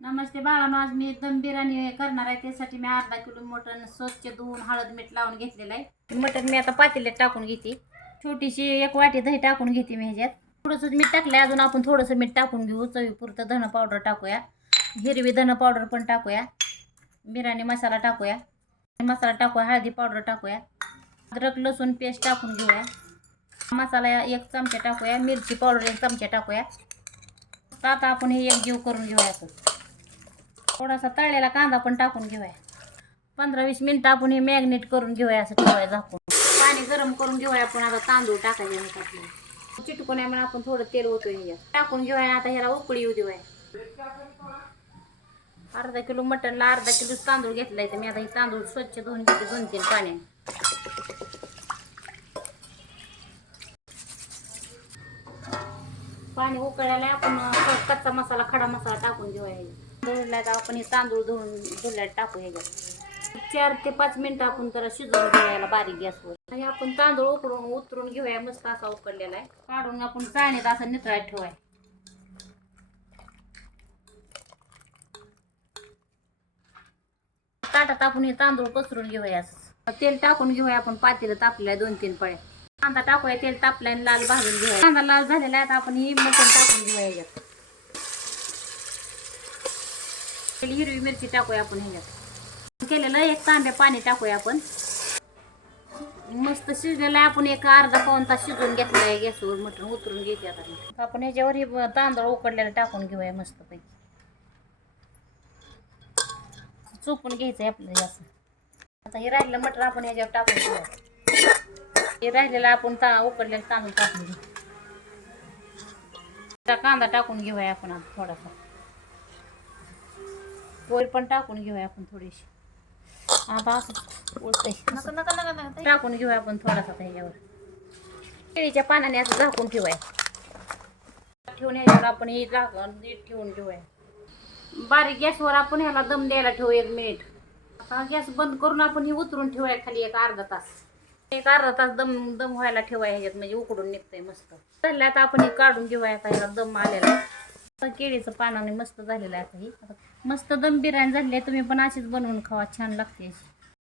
नमस्ते बाळांनो आज मी दम बिर्याणी करणार आहे. त्यासाठी मी अर्धा किलो मटण स्वच्छ धुवून हळद मीठ लावून घेतलेलं आहे. मटण मी आता पातेल्यात टाकून घेते. छोटीशी एक वाटी दही टाकून घेते मी ह्याच्यात. थोडंसं मीठ टाकलंय अजून आपण थोडंसं मीठ टाकून घेऊ. चवीपुरतं धन पावडर टाकूया. हिरवी धन पावडर पण टाकूया. बिर्याणी मसाला टाकूया. मसाला टाकूया हळदी पावडर टाकूया. अद्रक लसूण पेस्ट टाकून घेऊया. मसाला एक चमचा टाकूया. मिरची पावडर एक चमचा टाकूया. आता आपण हे एक जीव करून घेऊया असं. थोडासा तळलेला कांदा पण टाकून घेऊया. पंधरा वीस मिनटं आपण हे मॅग्नेट करून घेऊया असं ठेवाय झाकून. पाणी गरम करून घेऊया आपण आता तांदूळ टाकायचे आहेत आपल्याला. चिटकून आहे म्हणून आपण थोडं तेल होतो ह्याच्यात टाकून घेऊया आता ह्याला उकळी येऊ देऊया. अर्धा किलो मटनला अर्धा किलो तांदूळ घेतलाय तर मी आता हे तांदूळ स्वच्छ धुवून घेते दोन तीन पाण्याने. पाणी उकळायला आपण कच्चा मसाला खडा मसाला टाकून घेऊया. ह्याच्यात. का आपण हे तांदूळ धुवून धुल्यात टाकू ह्याच्यात चार ते पाच मिनिटं आपण जरा शिजवून घेऊया बारीक गॅसवर. आणि आपण तांदूळ उकडून उतरून घेऊया मस्त असा उकडलेला आहे. काढून आपण चाळणीत असा नितळायत ठेवाय. ताटात आपण हे तांदूळ पसरून घेऊया. तेल टाकून घेऊया आपण पातेलं तापलेलं आहे दोन तीन पळ्या. कांदा टाकूया तेल तापलाय लाल भाजून घेऊया. कांदा लाल झालेला आहे आपण ही मटण टाकून घेऊया याच्यात. हिरवी मिरची टाकूया आपण ह्याच्यात. केलेलं एक तांब्या पाणी टाकूया आपण. मस्त शिजलेलं आहे. आपण एक अर्धा पाऊन तास शिजवून घेतलेलं आहे. गॅसवर मटण उतरून घेते आता. आपण ह्याच्यावर हे तांदूळ उकडलेला टाकून घेऊया मस्त पैकी चोपून घ्यायचं आहे आपल्याला असं. आता हे राहिलेलं मटर आपण ह्याच्यावर टाकून घेऊया. हे राहिलेलं आपण ता उकडलेलं तांदूळ टाकून घेऊ. आता कांदा टाकून घेऊया आपण आता थोडासा. पोळी पण टाकून घेऊया आपण थोडीशी. आता असं उलटंय. असं टाकून घेऊया आपण थोडासा त्याच्यावर केळीच्या पानाने असं झाकून ठेवूया. ठेवून ह्याच्यावर आपण हे झाकण नीट ठेवून घेऊया. बारीक गॅसवर आपण ह्याला दम द्यायला ठेवू एक मिनिट. आता गॅस बंद करून आपण हे उतरून ठेवूया खाली एक अर्धा तास. एक अर्धा तास दम दम व्हायला ठेवाय ह्याच्यात म्हणजे उकडून निघतंय मस्त. चाललं आता आपण हे काढून घेऊया आता ह्याला दम आलेला. केळीचं पानाने मस्त झालेलं आहे आता ही. मस्त दम बिर्याणी झाली आहे तुम्ही पण अशीच बनवून खावा छान लागते अशी.